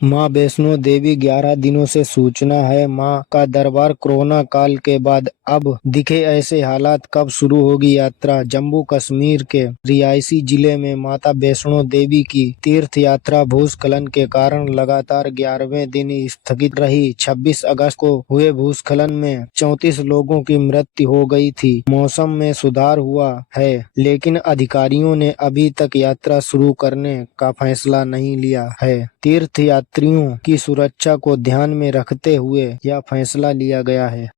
मां वैष्णो देवी 11 दिनों से सूचना है मां का दरबार। कोरोना काल के बाद अब दिखे ऐसे हालात, कब शुरू होगी यात्रा। जम्मू कश्मीर के रियासी जिले में माता वैष्णो देवी की तीर्थ यात्रा भूस्खलन के कारण लगातार 11वें दिन स्थगित रही। 26 अगस्त को हुए भूस्खलन में 34 लोगों की मृत्यु हो गई थी। मौसम में सुधार हुआ है, लेकिन अधिकारियों ने अभी तक यात्रा शुरू करने का फैसला नहीं लिया है। तीर्थ यात्रियों की सुरक्षा को ध्यान में रखते हुए यह फैसला लिया गया है।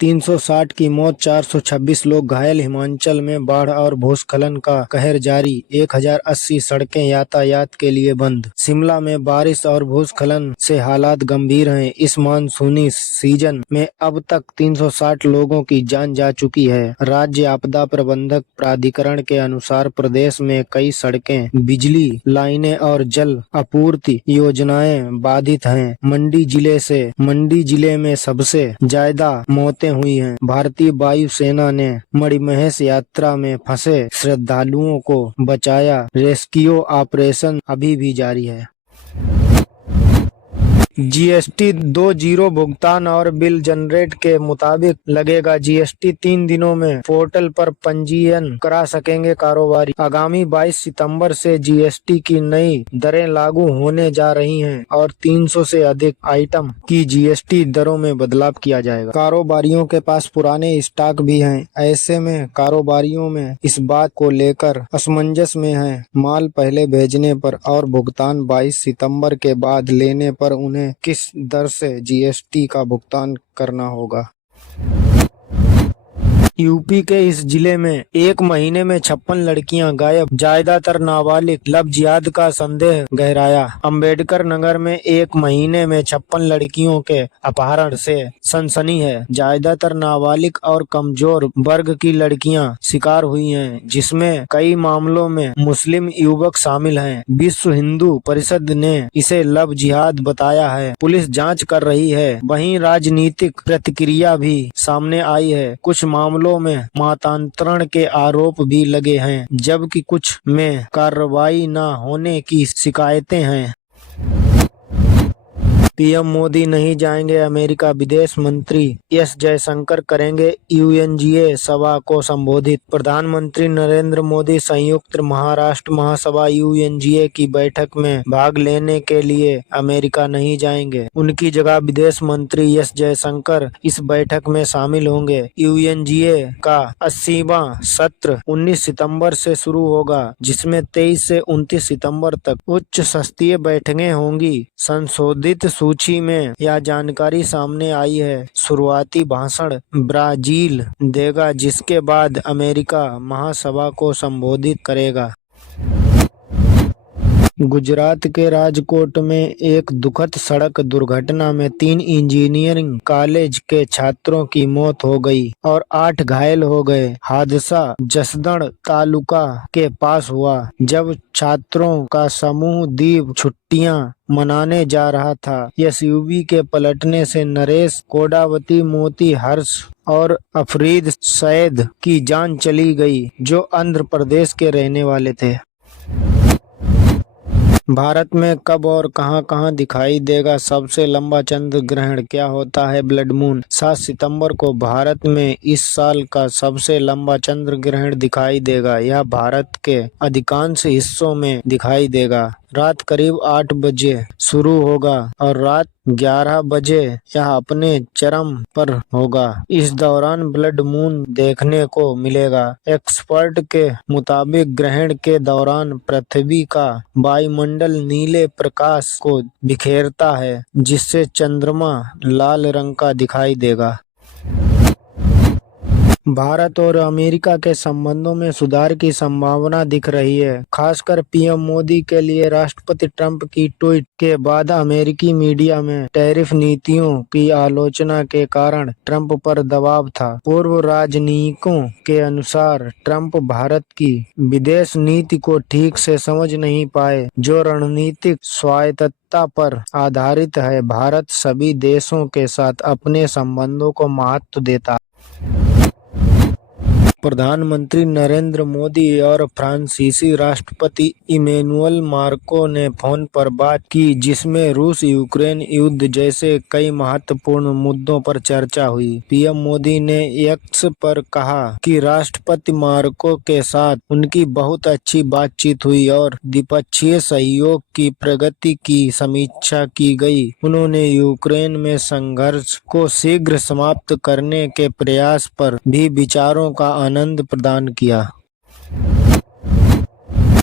360 की मौत, 426 लोग घायल। हिमाचल में बाढ़ और भूस्खलन का कहर जारी। 1080 सड़कें यातायात के लिए बंद। शिमला में बारिश और भूस्खलन से हालात गंभीर हैं। इस मानसूनी सीजन में अब तक 360 लोगों की जान जा चुकी है। राज्य आपदा प्रबंधक प्राधिकरण के अनुसार प्रदेश में कई सड़कें, बिजली लाइनें और जल आपूर्ति योजनाएं बाधित हैं। मंडी जिले में सबसे ज्यादा मौतें हुई हैं। भारतीय वायुसेना ने मणिमहेश यात्रा में फंसे श्रद्धालुओं को बचाया। रेस्क्यू ऑपरेशन अभी भी जारी है। जीएसटी 2.0 भुगतान और बिल जनरेट के मुताबिक लगेगा। जीएसटी 3 दिनों में पोर्टल पर पंजीयन करा सकेंगे कारोबारी। आगामी 22 सितंबर से जीएसटी की नई दरें लागू होने जा रही हैं और 300 से अधिक आइटम की जीएसटी दरों में बदलाव किया जाएगा। कारोबारियों के पास पुराने स्टॉक भी हैं। ऐसे में कारोबारियों में इस बात को लेकर असमंजस में है। माल पहले भेजने पर और भुगतान 22 सितंबर के बाद लेने पर उन्हें किस दर से जीएसटी का भुगतान करना होगा। यूपी के इस जिले में एक महीने में 56 लड़कियां गायब, ज्यादातर नाबालिग। लव जिहाद का संदेह गहराया। अंबेडकर नगर में एक महीने में 56 लड़कियों के अपहरण से सनसनी है। ज्यादातर नाबालिग और कमजोर वर्ग की लड़कियां शिकार हुई हैं, जिसमें कई मामलों में मुस्लिम युवक शामिल हैं। विश्व हिंदू परिषद ने इसे लव जिहाद बताया है। पुलिस जांच कर रही है। वहीं राजनीतिक प्रतिक्रिया भी सामने आई है। कुछ मामलों में मतांतरण के आरोप भी लगे हैं, जबकि कुछ में कार्रवाई न होने की शिकायतें हैं। पीएम मोदी नहीं जाएंगे अमेरिका। विदेश मंत्री एस जयशंकर करेंगे यूएनजीए सभा को संबोधित। प्रधानमंत्री नरेंद्र मोदी संयुक्त महाराष्ट्र महासभा यूएनजीए की बैठक में भाग लेने के लिए अमेरिका नहीं जाएंगे। उनकी जगह विदेश मंत्री एस जयशंकर इस बैठक में शामिल होंगे। यूएनजीए का 80वां सत्र 19 सितंबर से शुरू होगा, जिसमें 23 से 29 सितंबर तक उच्च स्तरीय बैठकें होंगी। संशोधित सूची में यह जानकारी सामने आई है। शुरुआती भाषण ब्राजील देगा, जिसके बाद अमेरिका महासभा को संबोधित करेगा। गुजरात के राजकोट में एक दुखद सड़क दुर्घटना में 3 इंजीनियरिंग कॉलेज के छात्रों की मौत हो गई और 8 घायल हो गए। हादसा जसदण तालुका के पास हुआ, जब छात्रों का समूह दीप छुट्टियां मनाने जा रहा था। एसयूवी के पलटने से नरेश, कोडावती, मोती, हर्ष और अफरीद सैद की जान चली गई, जो आंध्र प्रदेश के रहने वाले थे। भारत में कब और कहां दिखाई देगा सबसे लंबा चंद्र ग्रहण? क्या होता है ब्लड मून? 7 सितंबर को भारत में इस साल का सबसे लंबा चंद्र ग्रहण दिखाई देगा। यह भारत के अधिकांश हिस्सों में दिखाई देगा। रात करीब 8 बजे शुरू होगा और रात 11 बजे यह अपने चरम पर होगा। इस दौरान ब्लड मून देखने को मिलेगा। एक्सपर्ट के मुताबिक ग्रहण के दौरान पृथ्वी का वायुमंडल नीले प्रकाश को बिखेरता है, जिससे चंद्रमा लाल रंग का दिखाई देगा। भारत और अमेरिका के संबंधों में सुधार की संभावना दिख रही है, खासकर पीएम मोदी के लिए। राष्ट्रपति ट्रंप की ट्वीट के बाद अमेरिकी मीडिया में टैरिफ नीतियों की आलोचना के कारण ट्रंप पर दबाव था। पूर्व राजनयिकों के अनुसार ट्रंप भारत की विदेश नीति को ठीक से समझ नहीं पाए, जो रणनीतिक स्वायत्तता पर आधारित है। भारत सभी देशों के साथ अपने संबंधों को महत्व देता है। प्रधानमंत्री नरेंद्र मोदी और फ्रांसीसी राष्ट्रपति इमैनुअल मैक्रों ने फोन पर बात की, जिसमें रूस यूक्रेन युद्ध जैसे कई महत्वपूर्ण मुद्दों पर चर्चा हुई। पीएम मोदी ने एक्स पर कहा कि राष्ट्रपति मैक्रों के साथ उनकी बहुत अच्छी बातचीत हुई और द्विपक्षीय सहयोग की प्रगति की समीक्षा की गई। उन्होंने यूक्रेन में संघर्ष को शीघ्र समाप्त करने के प्रयास पर भी विचारों का आनंद प्रदान किया।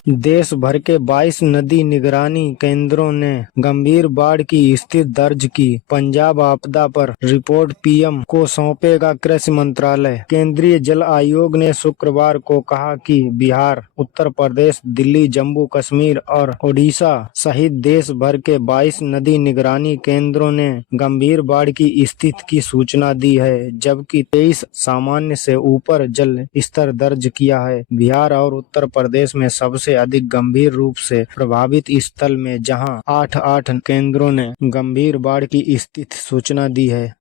देश भर के 22 नदी निगरानी केंद्रों ने गंभीर बाढ़ की स्थिति दर्ज की। पंजाब आपदा पर रिपोर्ट पीएम को सौंपेगा कृषि मंत्रालय। केंद्रीय जल आयोग ने शुक्रवार को कहा कि बिहार, उत्तर प्रदेश, दिल्ली, जम्मू कश्मीर और ओडिशा सहित देश भर के 22 नदी निगरानी केंद्रों ने गंभीर बाढ़ की स्थिति की सूचना दी है, जबकि 23 सामान्य से ऊपर जल स्तर दर्ज किया है। बिहार और उत्तर प्रदेश में सबसे अधिक गंभीर रूप से प्रभावित स्थल में, जहां 8 केंद्रों ने गंभीर बाढ़ की स्थिति सूचना दी है।